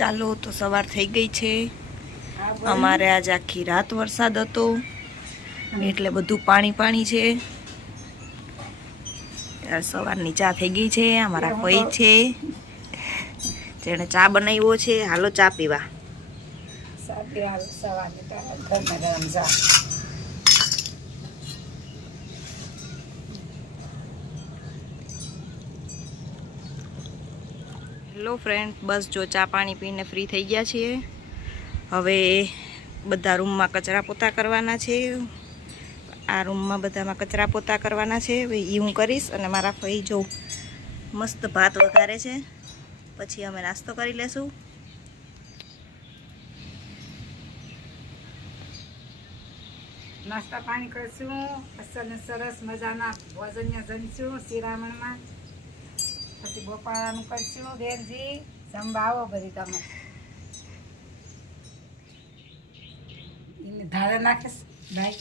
ચાલો તો સવાર થઈ ગઈ છે। અમારે આજ આખી રાત વરસાદ હતો એટલે બધું પાણી પાણી છે। સવારની ચા થઈ ગઈ છે। અમારા ફઈ છે જેણે ચા બનાવ્યો છે। હાલો ચા પીવા। હેલો ફ્રેન્ડ, બસ જો ચા પાણી પીને ફ્રી થઈ ગયા છીએ। હવે બધા રૂમમાં કચરા પોતા કરવાના છે। આ રૂમમાં બધામાં કચરા પોતા કરવાના છે। હવે એ હું કરીશ અને મારા ફઈ જો મસ્ત ભાત વઘારે છે। પછી અમે નાસ્તો કરી લેશું। નાસ્તા પાણી કરશું, અસલ ને સરસ મજાના ભોજન્ય જમશું શિરામણમાં। પછી બપોરાનું કરશું। બેનજી જમવા આવો બધી તમે। એને ધારે નાખીશ ભાઈ।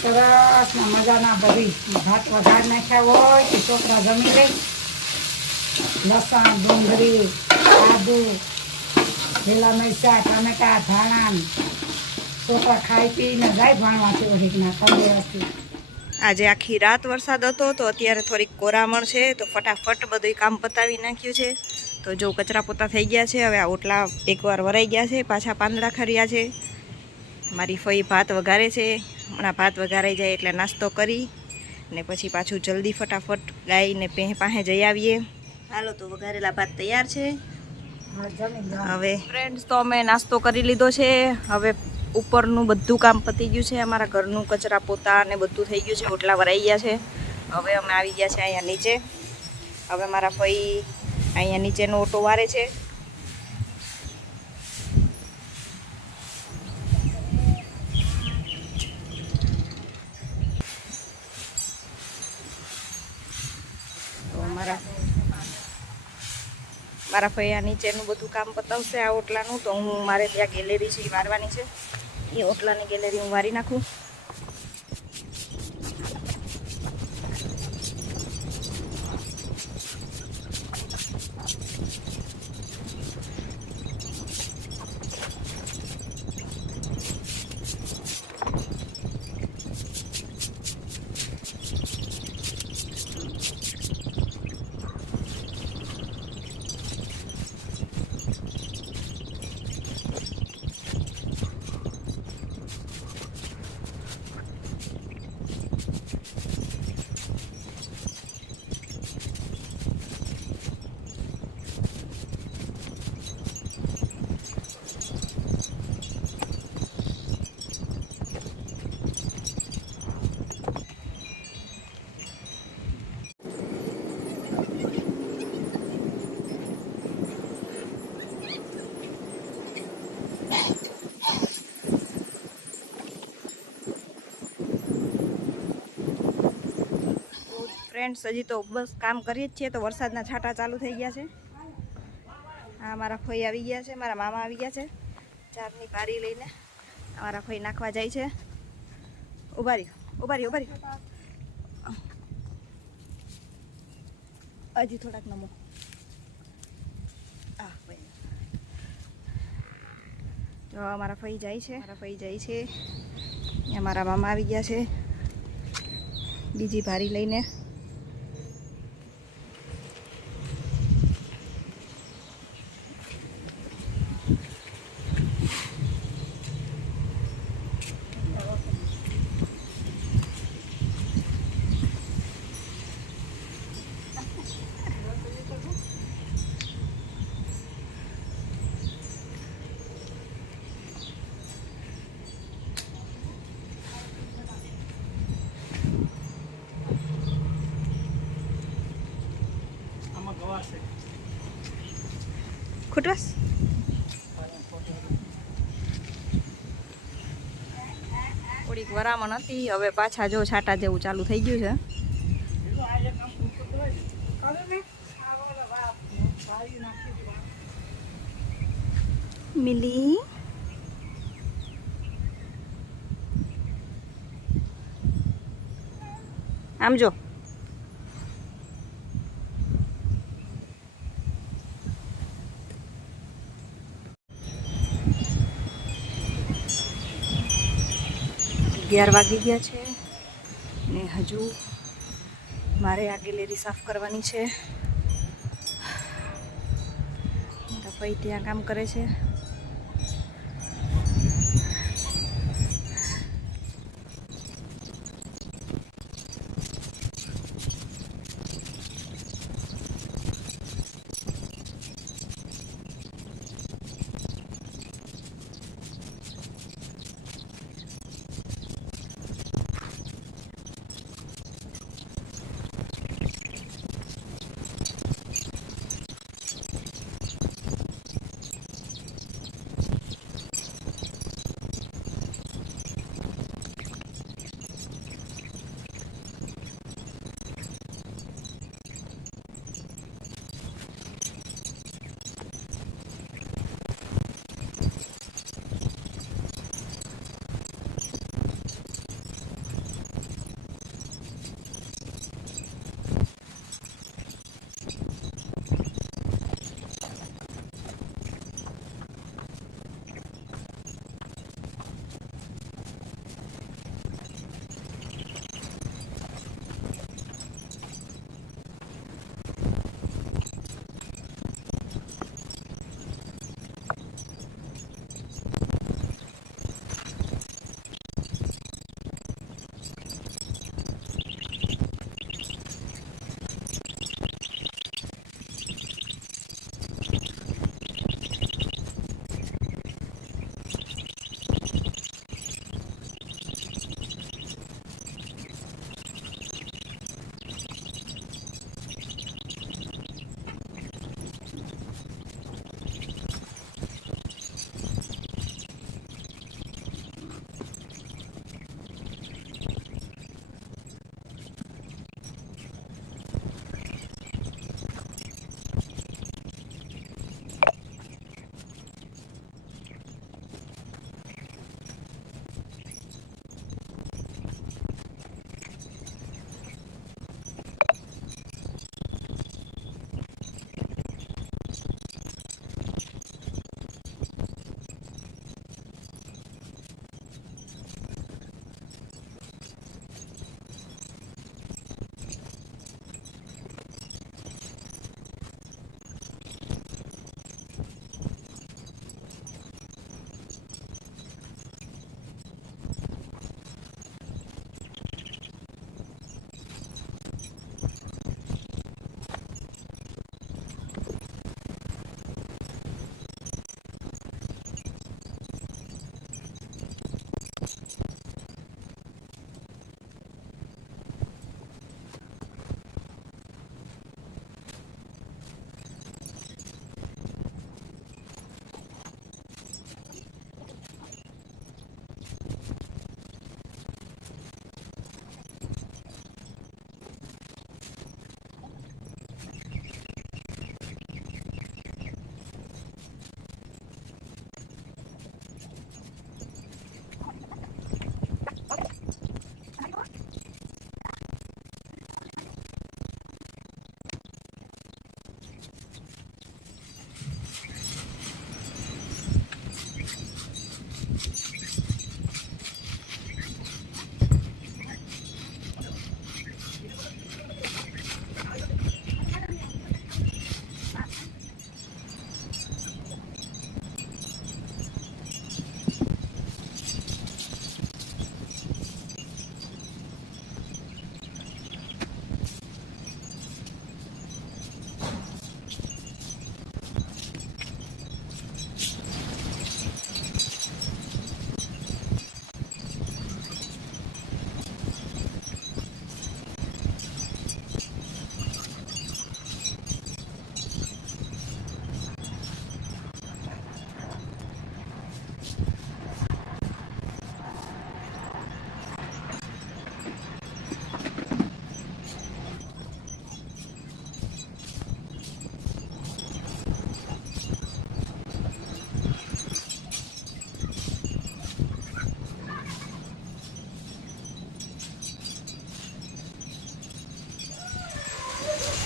સરસ ને મજાના બધી ભાત વઘાર નાખ્યા હોય કે છોકરા જમી લે। લસણ, ડુંગળી, આદુ, લીલા મરચાં, ટામેટા, ધાણા, છોકરા ખાઈ પીને જાય ભણવાથી ઓઢીકના તંદુરસ્તી। આજે આખી રાત વરસાદ હતો તો અત્યારે થોડીક કોરામણ છે તો ફટાફટ બધું કામ પતાવી નાખ્યું છે। તો જો કચરા પોતા થઈ ગયા છે। હવે આ ઓટલા એકવાર વરાઈ ગયા છે, પાછા પાંદડા ખર્યા છે। મારી ફઈ ભાત વઘારે છે। હમણાં ભાત વઘારાઈ જાય એટલે નાસ્તો કરી ને પછી પાછું જલ્દી ફટાફટ ગાયને પાસે જઈ આવીએ। હાલો તો વઘારેલા ભાત તૈયાર છે। હવે ફ્રેન્ડ્સ તો અમે નાસ્તો કરી લીધો છે। હવે ઉપરનું બધું કામ પતી ગયું છે। અમારા ઘરનું કચરા પોતા ને બધું થઈ ગયું છે। ઓટલા વરાઈ ગયા છે। હવે અમે આવી ગયા છે અહીંયા નીચે। હવે મારા ફઈ અહીંયા નીચેનો ઓટો વારે છે। મારા ફઈ આ નીચેનું બધું કામ પતાવશે આ ઓટલાનું। તો હું મારે ત્યાં ગેલેરી છે એ વારવાની છે। એ ઓટલાની ગેલેરી હું વારી નાખું। ફ્રેન્ડ્સ હજી તો બસ કામ કરીએ જ છીએ તો વરસાદના છાંટા ચાલુ થઈ ગયા છે। આ મારા ફઈ આવી ગયા છે, મારા મામા આવી ગયા છે ચારની પારી લઈને। મારા ફઈ નાખવા જાય છે। ઉભા રહ્યો, ઉભા રહ્યો, ઉભા રહ્યો। હજી થોડાક નમો જો મારા ફઈ જાય છે। મારા ફઈ જાય છે। અહીંયા મારા મામા આવી ગયા છે બીજી ભારી લઈને। ખૂટવાસ થોડીક વરામણ હતી। હવે પાછા જો છાંટા જેવું ચાલુ થઈ ગયું છે। મિલી આમ જો. અગિયાર વાગી ગયા છે ને હજુ મારે આ ગેલેરી સાફ કરવાની છે. મોટા ભાઈ ત્યાં કામ કરે છે.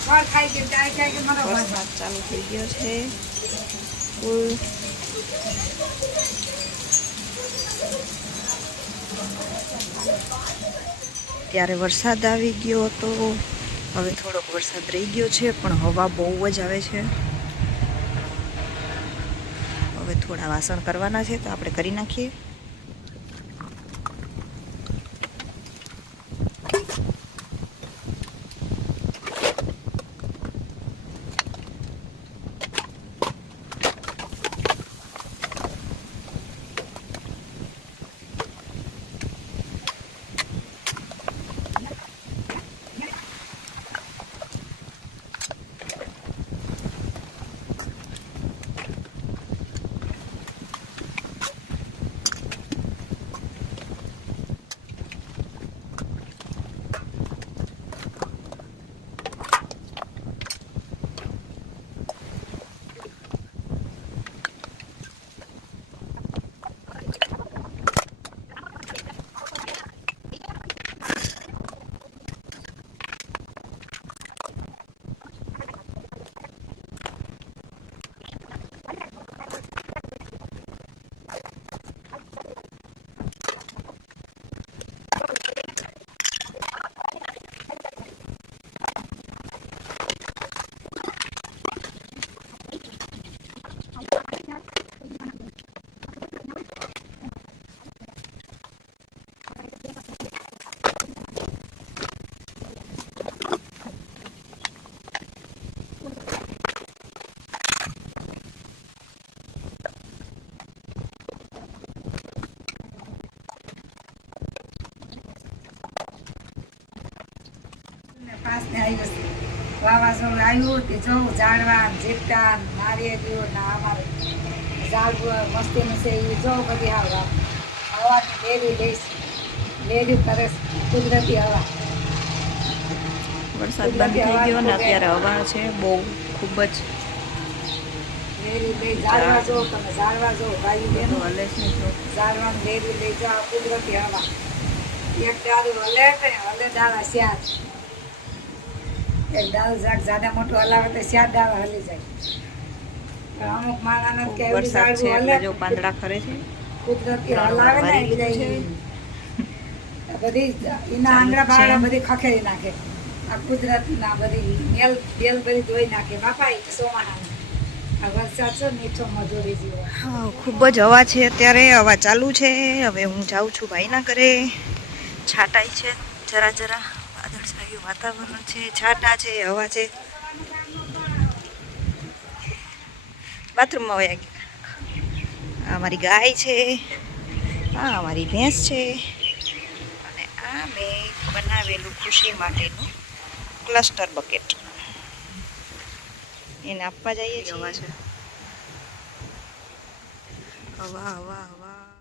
ફળ ખાઈ ગયું ચાય ચાય કે મારો વરસાદ ચાલુ થઈ ગયો છે ફૂલ. ત્યારે વરસાદ આવી ગયો હતો. હવે થોડોક વરસાદ રહી ગયો છે પણ હવા બહુ જ આવે છે. હવે થોડા વાસણ કરવાના છે તો આપણે કરી નાખીએ. પાસને આવ્યું છે. વાવાઝોડું આવ્યું તે જોઉં ઝાડવા ઝીપટા નારિયેળીઓ ના અમારે ઝાડવું મસ્તીનું છે એ જો બધી હવાની લેરી લઈશ લેરી કરે છે કુદરતી હવા. વરસાદ બંધ થઈ ગયો ને અત્યારે હવા છે બહુ ખૂબ જ. લેરી લઈ ઝાડવા જો તમે ઝાડવા જો ભાઈ બહેનો હલે છે જો. ઝાડવાનું લેરી લઈ જાઓ કુદરતી હવા. એક દારૂ હલે ને હલે દાડા શ્યાર એક દારૂ જાક જાડા મોટું હલાવે તો શ્યાર દાડા હલી જાય. પણ અમુક માણસ કે એવી વરસાદ છે ઝાડવું એટલે હલે જો પાંદડા ખરે છે. કુદરતી હલાવે ને વારી એટલે લીધું છે. બધી એના આંગળા બાળા બધી ખખેરી નાખે. આ કુદરતના બધી મેલ બેલ બધી ધોઈ નાખે બાપા એ સોમાના. આ વરસાદ છે મીઠો મધુરી જેવો. હા ખૂબ જ હવા છે અત્યારે. હવા ચાલુ છે. હવે હું જાઉં છું ભાઈના ઘરે. છાંટાઈ છે જરા જરા વાદળછાયું વાતાવરણ છે. છાંટા છે હવા છે. બાથરૂમમાં વયા ગયા. આ મારી ગાય છે. આ મારી ભેંસ છે. અને આ મેં બનાવેલું ખુશી માટેનું ક્લસ્ટર બકેટ એને આપવા જઈએ છીએ. હવા છે હવા હવા હવા.